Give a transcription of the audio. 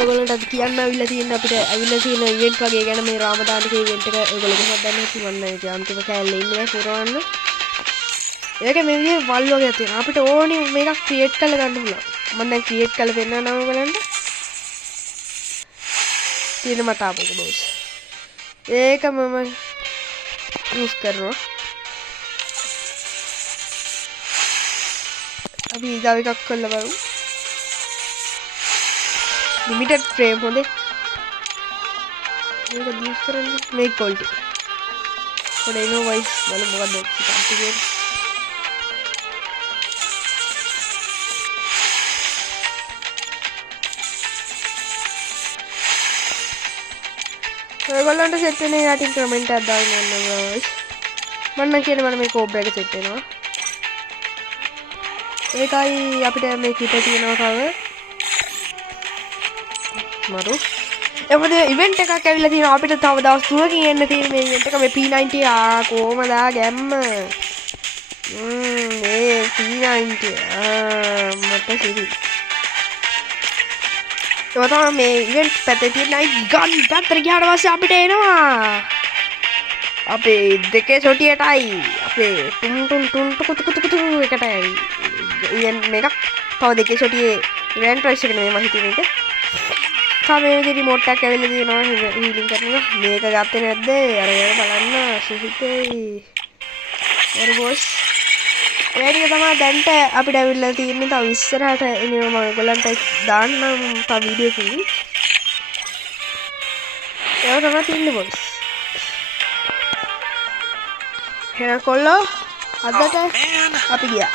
ඔයගොල්ලන්ට අද කියන්න අවිල්ලා තියෙන අපිට අවිල්ලා තියෙන ඉවෙන්ට් වගේ ගැන මේ රාමදානික ඉවෙන්ට් එක ඔයගොල්ලෝ කොහොමද දන්නේ කියලා ඒක අන්තිම කෑල්ලේ ඉන්නේ පුරවන්න. ඒක මේ විදිහේ වල් වගේ තියෙනවා. අපිට ඕනි මේක ක්‍රියේට් කරලා ගන්න පුළුවන්. මම දැන් ක්‍රියේට් කරලා පෙන්නනවා ඔයගොල්ලන්ට. තියෙන මට ආපේක බෝස්. ඒක මම යූස් කරනවා. අපි ඊගාව එකක් කරලා බලමු. limited frame හොඳේ. මේක යූස් කරන්නේ මේ quality. පොඩ එනෝ වයිස් බලමු මොකක්ද කන්ෆිගර්. ඔයගොල්ලන්ට සෙට් වෙන්නේ යටින් කමෙන්ට් එකක් දාන්න ඕන guys. මම කියන්නේ මම මේ කෝබ්‍රා එක සෙට් වෙනවා. ඒකයි අපිට මේ කිට තියෙනවා තව මරු එවද ඉවෙන්ට් එකක් ඇවිල්ලා තියෙනවා අපිට තව දවස් 3කින් එන්න තියෙන මේ ඉවෙන්ට් එක මේ P90 කොහමද ගැම්ම මේ P90 මට සිරි ඒ තමයි මේ ඉවෙන්ට් පැත්තේ තියෙන ගන් පැත්තට ගියාට පස්සේ අපිට එනවා අපේ දෙකේ සොටියටයි අපේ ටුන් එකටයි ඉවෙන්ට් මේක තව දෙකේ සොටියේ ඉවෙන්ට් ප්‍රයිස් එක නෙමෙයි මම හිතුවේ මේක මේ විදිහට රිමෝට් එකක් ඇවිල්ලා තියෙනවා හීලින් කරනවා මේක ගත්තේ නැද්ද අර යන බලන්න සුසිතේ අර බොස් වැඩි තමයි දැන්ට අපිට ඇවිල්ලා තියෙන්නේ තව ඉස්සරහට එනවා මම ඔයගොල්ලන්ට දාන්නම් තව වීඩියෝ එකකින් ඒක තමයි තියෙන්නේ බොස් එහෙනම් කොල්ලෝ අදට අපි ගියා